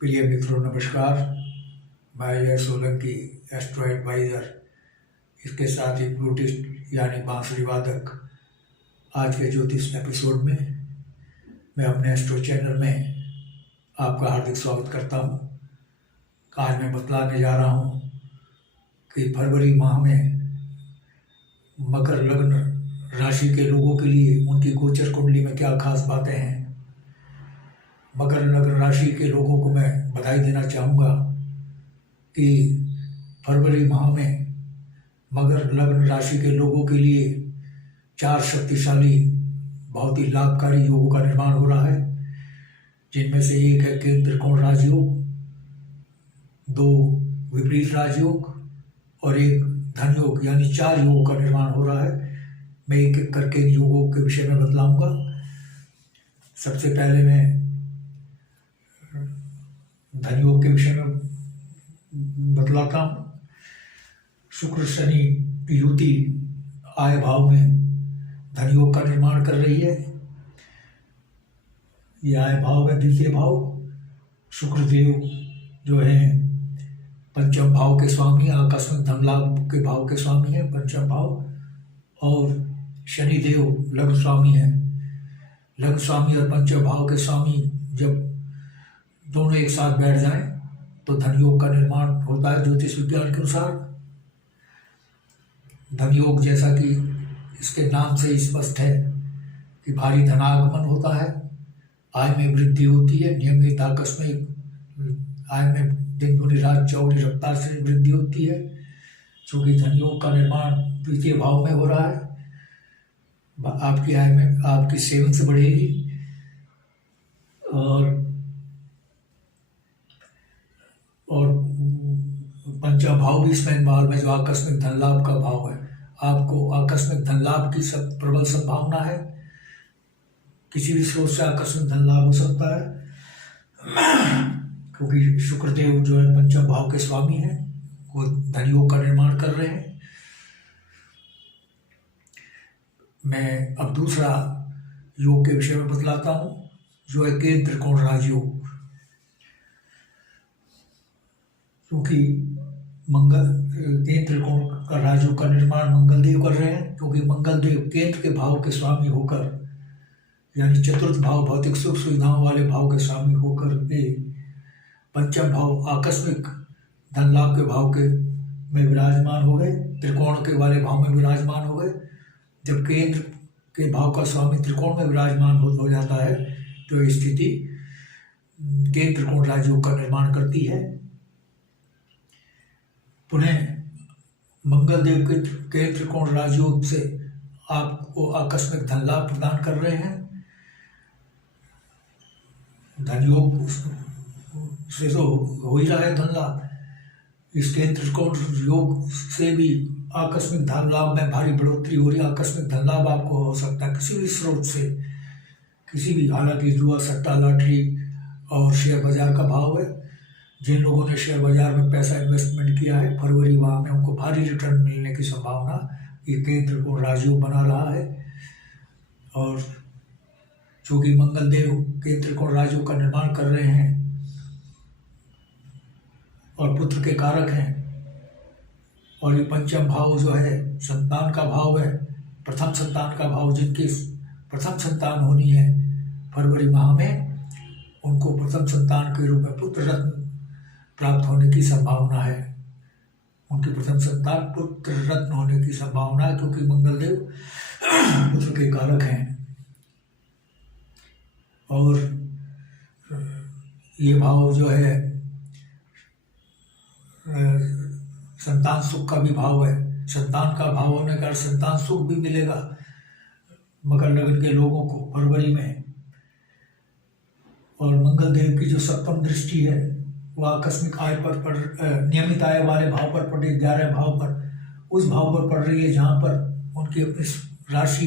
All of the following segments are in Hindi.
प्रिय मित्रों नमस्कार। मैं यह सोलंकी एस्ट्रो एडवाइज़र, इसके साथ ही फ्लूटिस्ट यानी बांसुरी वादक। आज के ज्योतिष एपिसोड में मैं अपने एस्ट्रो चैनल में आपका हार्दिक स्वागत करता हूँ। आज मैं बतलाने जा रहा हूँ कि फरवरी माह में मकर लग्न राशि के लोगों के लिए उनकी गोचर कुंडली में क्या खास बातें हैं। मकर लग्न राशि के लोगों को मैं बधाई देना चाहूँगा कि फरवरी माह में मकर लग्न राशि के लोगों के लिए 4 शक्तिशाली बहुत ही लाभकारी योगों का निर्माण हो रहा है, जिनमें से एक है केंद्र त्रिकोण राजयोग, 2 विपरीत राजयोग और एक धन योग, यानी 4 योगों का निर्माण हो रहा है। मैं एक एक करके इन योगों के विषय में बतलाऊंगा। सबसे पहले मैं धन योग के विषय में बतलाता हूँ। शुक्र शनि की युति आय भाव में धन योग का निर्माण कर रही है। यह आय भाव है द्वितीय भाव। शुक्र देव जो है पंचम भाव के स्वामी, आकस्मिक धन लाभ के भाव के स्वामी है पंचम भाव, और शनि देव लग्न स्वामी है। लग्न स्वामी और पंचम भाव के स्वामी जब दोनों एक साथ बैठ जाएं तो धन योग का निर्माण होता है। ज्योतिष विज्ञान के अनुसार धन योग, जैसा कि इसके नाम से स्पष्ट है कि भारी धनागमन होता है, आय में वृद्धि होती है, नियमित आकस्मिक आय में दिन दुनी रात चौगुनी रफ्तार से वृद्धि होती है। चूँकि धन योग का निर्माण द्वितीय भाव में हो रहा है, आपकी आय में आपकी सेविंग्स बढ़ेगी और पंचम भाव भी इसमें इन्वॉल्व है, जो आकस्मिक धन लाभ का भाव है। आपको आकस्मिक धन लाभ की सब प्रबल संभावना है। किसी भी स्रोत से आकस्मिक धन लाभ हो सकता है, क्योंकि शुक्रदेव जो है पंचम भाव के स्वामी हैं, वो धन योग का निर्माण कर रहे हैं। मैं अब दूसरा योग के विषय में बतलाता हूँ, जो है केंद्र त्रिकोण राजयोग। क्योंकि मंगल केंद्र त्रिकोण का राजयोग का निर्माण मंगल देव कर रहे हैं, क्योंकि मंगल देव केंद्र के भाव के स्वामी होकर, यानी चतुर्थ भाव भौतिक सुख सुविधाओं वाले भाव के स्वामी होकर के पंचम भाव आकस्मिक धन लाभ के भाव के में विराजमान हो गए, त्रिकोण के वाले भाव में विराजमान हो गए। जब केंद्र के भाव का स्वामी त्रिकोण में विराजमान हो जाता है तो ये स्थिति केंद्र त्रिकोण राजयोग का निर्माण करती है। पुनः मंगल देव के केंद्र त्रिकोण राजयोग से आपको आकस्मिक धन लाभ प्रदान कर रहे हैं। धन योग से तो हो ही रहा है धन लाभ, इस केंद्र त्रिकोण योग से भी आकस्मिक धन लाभ में भारी बढ़ोतरी हो रही है। आकस्मिक धन लाभ आपको हो सकता है किसी भी स्रोत से, किसी भी, हालांकि जुआ सट्टा लॉटरी और शेयर बाजार का भाव है। जिन लोगों ने शेयर बाजार में पैसा इन्वेस्टमेंट किया है, फरवरी माह में उनको भारी रिटर्न मिलने की संभावना ये केंद्र त्रिकोण राजयोग बना रहा है। और चूँकि मंगल देव केंद्र त्रिकोण राजयोग का निर्माण कर रहे हैं और पुत्र के कारक हैं, और ये पंचम भाव जो है संतान का भाव है, प्रथम संतान का भाव, जिनकी प्रथम संतान होनी है फरवरी माह में, उनको प्रथम संतान के रूप में पुत्र रत्न प्राप्त होने की संभावना है। उनकी प्रथम संतान पुत्र रत्न होने की संभावना है, क्योंकि मंगल देव पुत्र के कारक हैं। और ये भाव जो है संतान सुख का भी भाव है। संतान का भाव होने का संतान सुख भी मिलेगा मकर लग्न के लोगों को फरवरी में। और मंगल देव की जो सप्तम दृष्टि है वो आकस्मिक आय पर नियमित आय वाले भाव पर पड़ी, 11 भाव पर, उस भाव पर पड़ रही है जहाँ पर उनकी अपनी राशि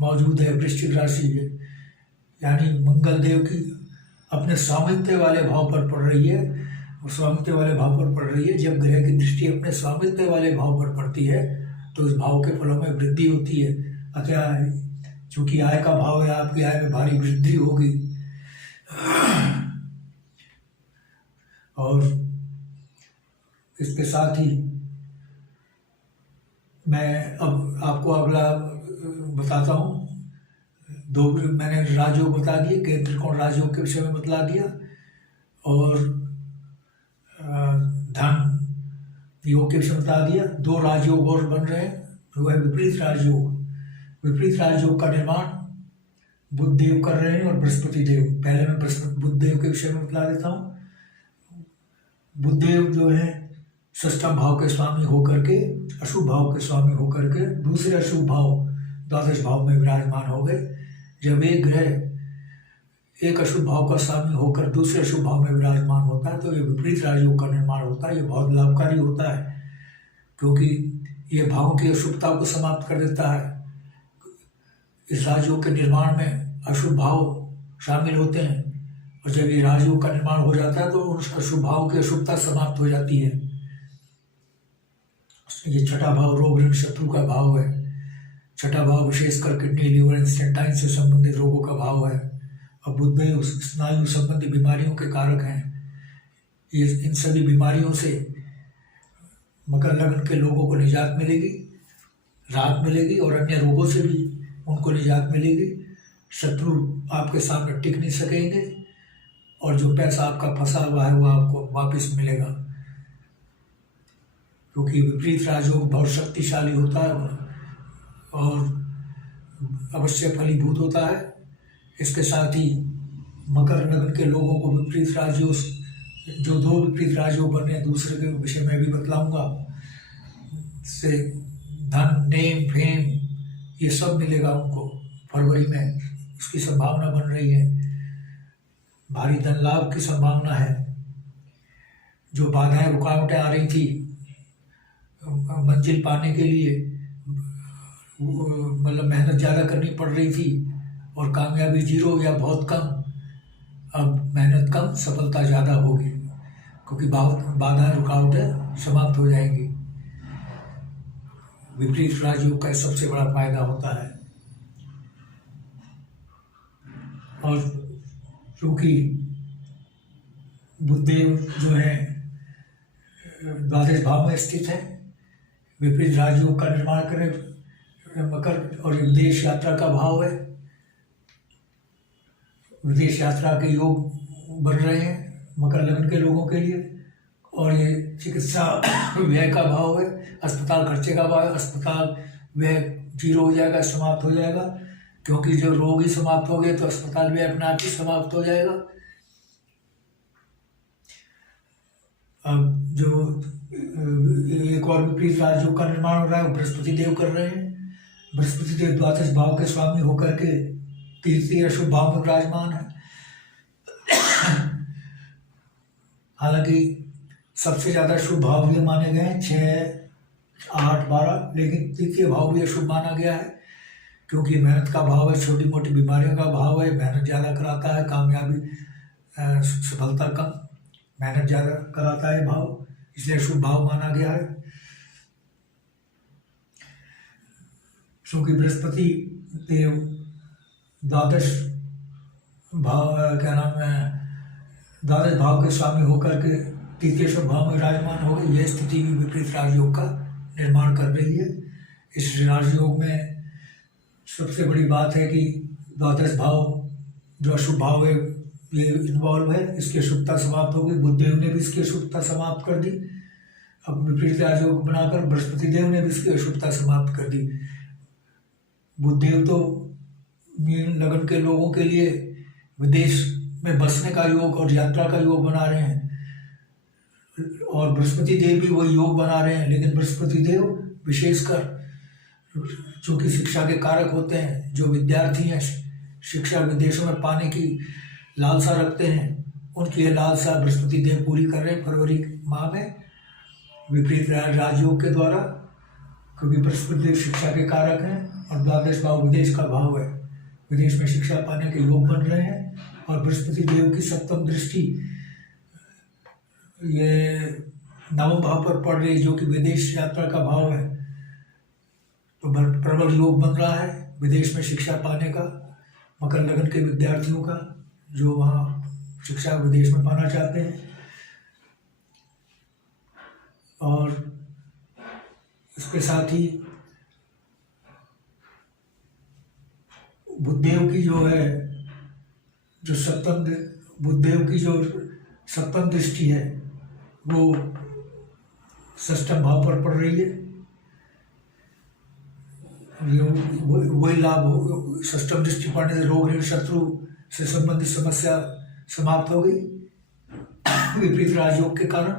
मौजूद है, वृश्चिक राशि है, यानी मंगल देव की अपने स्वामित्व वाले भाव पर पड़ रही है। स्वामित्व वाले भाव पर पड़ रही है। जब ग्रह की दृष्टि अपने स्वामित्व वाले भाव पर पड़ती है तो इस भाव के फलों में वृद्धि होती है। अतः चूँकि आय का भाव है, आपकी आय में भारी वृद्धि होगी। और इसके साथ ही मैं अब आपको अगला बताता हूँ। दो मैंने राजयोग बता दिए, केंद्र त्रिकोण राजयोग के विषय में बतला दिया, और धन योग के विषय में बता दिया। दो राजयोग और बन रहे हैं, जो है विपरीत राजयोग। विपरीत राजयोग का निर्माण बुध देव कर रहे हैं और बृहस्पति देव। पहले मैं बुध देव के विषय में बता देता हूँ। बुध देव जो है षष्ठम भाव के स्वामी होकर के, अशुभ भाव के स्वामी होकर के दूसरे अशुभ भाव द्वादश भाव में विराजमान हो गए। जब एक ग्रह एक अशुभ भाव का स्वामी होकर दूसरे अशुभ भाव में विराजमान होता है तो ये विपरीत राजयोग का निर्माण होता है। ये बहुत लाभकारी होता है, क्योंकि ये भावों की अशुभता को समाप्त कर देता है। इस राजयोग के निर्माण में अशुभ भाव शामिल होते हैं, और जब ये राजयोग का निर्माण हो जाता है तो उस अशुभ भाव की अशुभता समाप्त हो जाती है। ये छठा भाव रोग ऋण शत्रु का भाव है। छठा भाव विशेषकर किडनी, लिवर, इंस्टेंटाइन से संबंधित रोगों का भाव है। और बुध में स्नायु संबंधी बीमारियों के कारक हैं। ये इन सभी बीमारियों से मकर लग्न के लोगों को निजात मिलेगी, राहत मिलेगी, और अन्य रोगों से भी उनको निजात मिलेगी। शत्रु आपके सामने टिक नहीं सकेंगे, और जो पैसा आपका फंसा हुआ है वो आपको वापस मिलेगा, क्योंकि विपरीत राजयोग बहुत शक्तिशाली होता है और अवश्य फलीभूत होता है। इसके साथ ही मकर लग्न के लोगों को विपरीत राजयोग, जो दो विपरीत राजयोग बने हैं दूसरे के विषय में भी बतलाऊंगा, से धन, नेम, फेम ये सब मिलेगा उनको। फरवरी में इसकी संभावना बन रही है। भारी धन लाभ की संभावना है। जो बाधाएं रुकावटें आ रही थी मंजिल पाने के लिए, मतलब मेहनत ज़्यादा करनी पड़ रही थी और कामयाबी जीरो या बहुत कम, अब मेहनत कम सफलता ज़्यादा होगी, क्योंकि बाधाएं रुकावटें समाप्त हो जाएंगी। विपरीत राजयोग का सबसे बड़ा फायदा होता है। और क्योंकि बुधदेव जो है द्वादश भाव में स्थित है, विपरीत राजयोग का निर्माण करें मकर, और विदेश यात्रा का भाव है। विदेश यात्रा के योग बन रहे हैं मकर लग्न के लोगों के लिए। और ये चिकित्सा व्यय का भाव है, अस्पताल खर्चे का भाव है। अस्पताल व्यय जीरो हो जाएगा, समाप्त हो जाएगा, क्योंकि जब रोग ही समाप्त हो गए तो अस्पताल व्यय अपने आप ही समाप्त हो जाएगा। अब जो एक और विपरीत राजयोग का निर्माण हो रहा है वो बृहस्पति देव कर रहे हैं। बृहस्पति देव द्वादश भाव के स्वामी होकर के तृतीय अशुभ भाव में विराजमान है। हालांकि सबसे ज्यादा शुभ भाव ये माने गए हैं 6, 8, 12, लेकिन तृतीय भाव भी अशुभ माना गया है, क्योंकि मेहनत का भाव है, छोटी मोटी बीमारियों का भाव है। मेहनत ज़्यादा कराता है, कामयाबी सफलता कम, मेहनत ज़्यादा कराता है भाव, इसलिए शुभ भाव माना गया है। क्योंकि बृहस्पति देव द्वादश भाव द्वादश भाव के स्वामी होकर के तृतीय शुभ भाव में विराजमान हो गए। यह स्थिति भी विपरीत राजयोग का निर्माण कर रही है। इस राजयोग में सबसे बड़ी बात है कि द्वादश भाव जो अशुभ भाव है ये इन्वॉल्व है, इसकी अशुभता समाप्त हो गई। बुधदेव ने भी इसकी अशुभता समाप्त कर दी। अब विपरीत राजयोग बनाकर बृहस्पति देव ने भी इसकी अशुभता समाप्त कर दी। बुधदेव तो मीन लगन के लोगों के लिए विदेश में बसने का योग और यात्रा का योग बना रहे हैं, और बृहस्पति देव भी वही योग बना रहे हैं। लेकिन बृहस्पति देव विशेषकर चूँकि शिक्षा के कारक होते हैं, जो विद्यार्थी हैं शिक्षा विदेशों में पाने की लालसा रखते हैं, उनकी यह लालसा बृहस्पति देव पूरी कर रहे हैं फरवरी माह में विपरीत राजयोग के द्वारा, क्योंकि बृहस्पति देव शिक्षा के कारक हैं और द्वादश भाव विदेश का भाव है। विदेश में शिक्षा पाने के योग बन रहे हैं, और बृहस्पति देव की सप्तम दृष्टि ये नवम भाव पर पड़ रही है, जो कि विदेश यात्रा का भाव है। तो प्रबल योग बन रहा है विदेश में शिक्षा पाने का मकर लगन के विद्यार्थियों का, जो वहाँ शिक्षा विदेश में पाना चाहते हैं। और इसके साथ ही बुद्धदेव की जो है जो बुद्धदेव की जो सप्तम दृष्टि है वो षष्ठम भाव पर पड़ रही है। वही लाभ हो, षष्ठम दृष्टि पड़ने से रोग ऋण शत्रु से संबंधित समस्या समाप्त हो गई विपरीत राजयोग के कारण।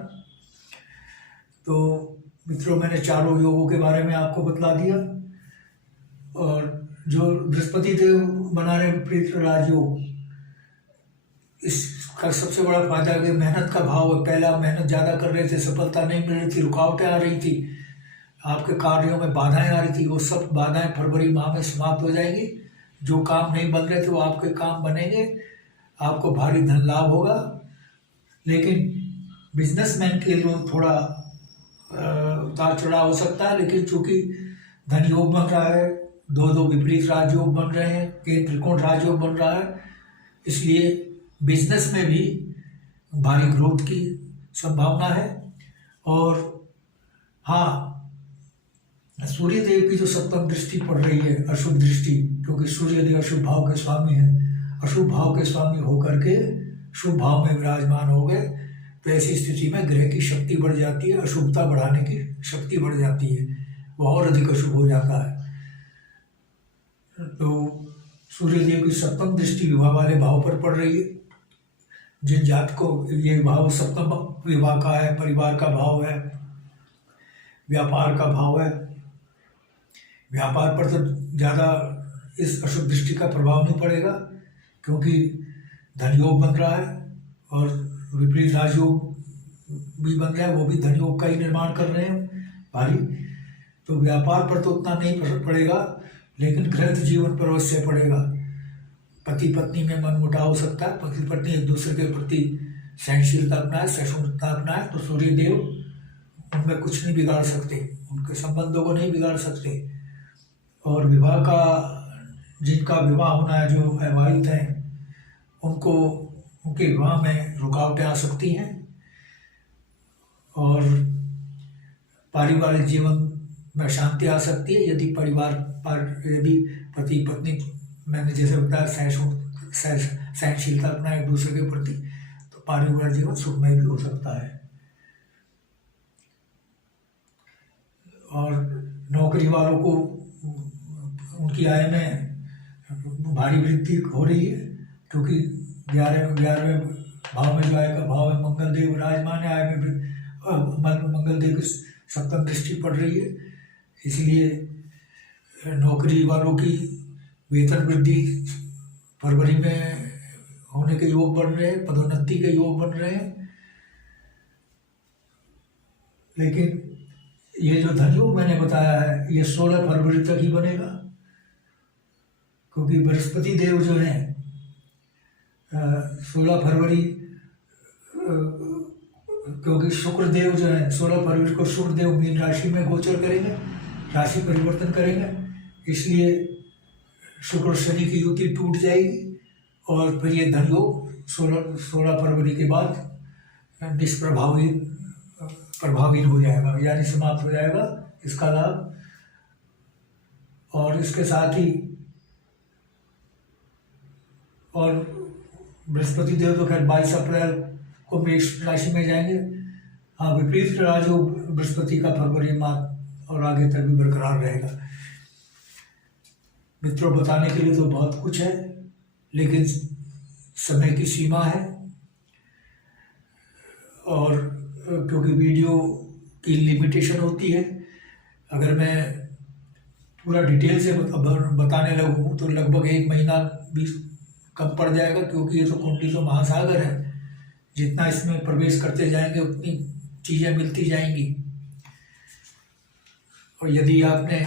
तो मित्रों, मैंने चारों योगों के बारे में आपको बतला दिया। और जो बृहस्पति देव बना रहे विपरीत राजयोग, इसका सबसे बड़ा फायदा है कि मेहनत का भाव है। पहले आप मेहनत ज़्यादा कर रहे थे, सफलता नहीं मिल रही थी, रुकावटें आ रही थी, आपके कार्यों में बाधाएं आ रही थी, वो सब बाधाएं फरवरी माह में समाप्त हो जाएंगी। जो काम नहीं बन रहे थे वो आपके काम बनेंगे, आपको भारी धन लाभ होगा। लेकिन बिजनेसमैन के लिए थोड़ा उतार चढ़ाव हो सकता है, लेकिन चूंकि धन योग बन रहा है, दो विपरीत राजयोग बन रहे हैं, केंद्र त्रिकोण राजयोग बन रहा है, इसलिए बिजनेस में भी भारी ग्रोथ की संभावना है। और हाँ, सूर्य देव की जो सप्तम दृष्टि पड़ रही है, अशुभ दृष्टि, क्योंकि सूर्य देव अशुभ भाव के स्वामी हैं, अशुभ भाव के स्वामी होकर के शुभ भाव में विराजमान हो गए, तो ऐसी स्थिति में ग्रह की शक्ति बढ़ जाती है, अशुभता बढ़ाने की शक्ति बढ़ जाती है, वह और अधिक अशुभ हो जाता है। तो सूर्य देव की सप्तम दृष्टि विवाह वाले भाव पर पड़ रही है। जिन जात को ये भाव सप्तम विवाह का है, परिवार का भाव है, व्यापार का भाव है, व्यापार पर तो ज़्यादा इस अशुभ दृष्टि का प्रभाव नहीं पड़ेगा, क्योंकि धन योग बन रहा है और विपरीत राजयोग भी बन रहा है, वो भी धन योग का ही निर्माण कर रहे हैं भारी। तो व्यापार पर तो उतना नहीं पड़ेगा, लेकिन गृहस्थ जीवन पर अवश्य पड़ेगा। पति पत्नी में मनमुटाव हो सकता है, पति पत्नी एक दूसरे के प्रति सहनशीलता अपनाए, सहिष्णुता अपनाए, तो सूर्य देव उनमें कुछ नहीं बिगाड़ सकते, उनके संबंधों को नहीं बिगाड़ सकते। और विवाह का, जिनका विवाह होना है, जो अविवाहित हैं, उनको उनके विवाह में रुकावटें आ सकती हैं। और पारिवारिक जीवन में शांति आ सकती है यदि यदि पति पत्नी, मैंने जैसे बताया, सहनशीलता अपना एक दूसरे के प्रति, तो पारिवारिक जीवन सुखमय भी हो सकता है। और नौकरी वालों को उनकी आय में भारी वृद्धि हो रही है, क्योंकि 11वें भाव में जो आय का भाव है, मंगल देव विराजमान है, आय में मंगल देव की सप्तम दृष्टि पड़ रही है, इसलिए नौकरी वालों की वेतन वृद्धि फरवरी में होने के योग बन रहे हैं, पदोन्नति के योग बन रहे हैं। लेकिन ये जो धन योग मैंने बताया है, ये 16 फरवरी तक ही बनेगा, क्योंकि बृहस्पति देव जो हैं 16 फरवरी, क्योंकि शुक्र देव जो है 16 फरवरी को शुक्र देव मीन राशि में गोचर करेंगे, राशि परिवर्तन करेंगे, इसलिए शुक्र शनि की युति टूट जाएगी और फिर ये धन योग 16 फरवरी के बाद प्रभावित हो जाएगा, यानी समाप्त हो जाएगा इसका लाभ। और इसके साथ ही और बृहस्पति देव तो खैर 22 अप्रैल को मेष राशि में जाएंगे। हाँ, विपरीत राजयोग बृहस्पति का फरवरी माह और आगे तक भी बरकरार रहेगा। मित्रों, बताने के लिए तो बहुत कुछ है, लेकिन समय की सीमा है, और क्योंकि वीडियो की लिमिटेशन होती है, अगर मैं पूरा डिटेल से बताने लगूँ तो लगभग 1 महीना भी कम पड़ जाएगा, क्योंकि ये तो कुंडली तो महासागर है, जितना इसमें प्रवेश करते जाएंगे उतनी चीज़ें मिलती जाएंगी। और यदि आपने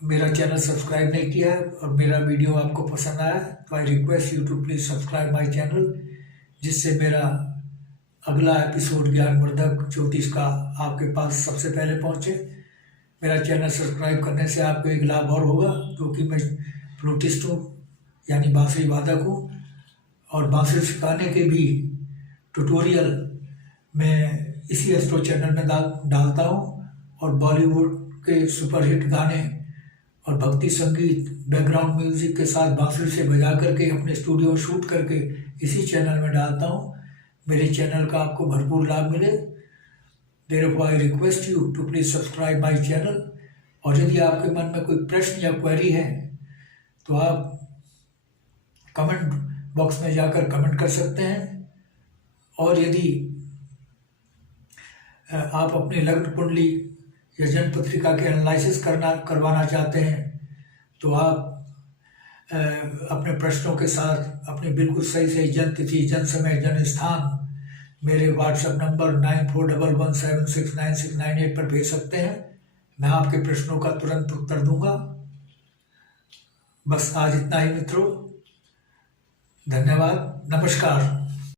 मेरा चैनल सब्सक्राइब नहीं किया है और मेरा वीडियो आपको पसंद आया तो I request you to please subscribe my channel, जिससे मेरा अगला एपिसोड ज्ञानवर्धक ज्योतिष का आपके पास सबसे पहले पहुंचे। मेरा चैनल सब्सक्राइब करने से आपको एक लाभ और होगा, क्योंकि मैं फ्लूटिस्ट हूँ, यानी बांसुरी वादक हूँ, और बांसुरी सिखाने के भी ट्यूटोरियल मैं इसी एस्ट्रो चैनल में डालता हूँ और बॉलीवुड के सुपरहिट गाने और भक्ति संगीत बैकग्राउंड म्यूजिक के साथ बांसुरी से बजा करके अपने स्टूडियो में शूट करके इसी चैनल में डालता हूँ। मेरे चैनल का आपको भरपूर लाभ मिले। Therefore I request you to please subscribe my channel। और यदि आपके मन में कोई प्रश्न या क्वेरी है तो आप कमेंट बॉक्स में जाकर कमेंट कर सकते हैं। और यदि आप अपनी लग्न कुंडली या जन्म पत्रिका के एनालिसिस करवाना चाहते हैं तो आप अपने प्रश्नों के साथ अपनी बिल्कुल सही जन्म तिथि, जन्म समय, जन्म स्थान मेरे व्हाट्सएप नंबर 9411769698 पर भेज सकते हैं। मैं आपके प्रश्नों का तुरंत उत्तर दूंगा। बस आज इतना ही मित्रों, धन्यवाद, नमस्कार।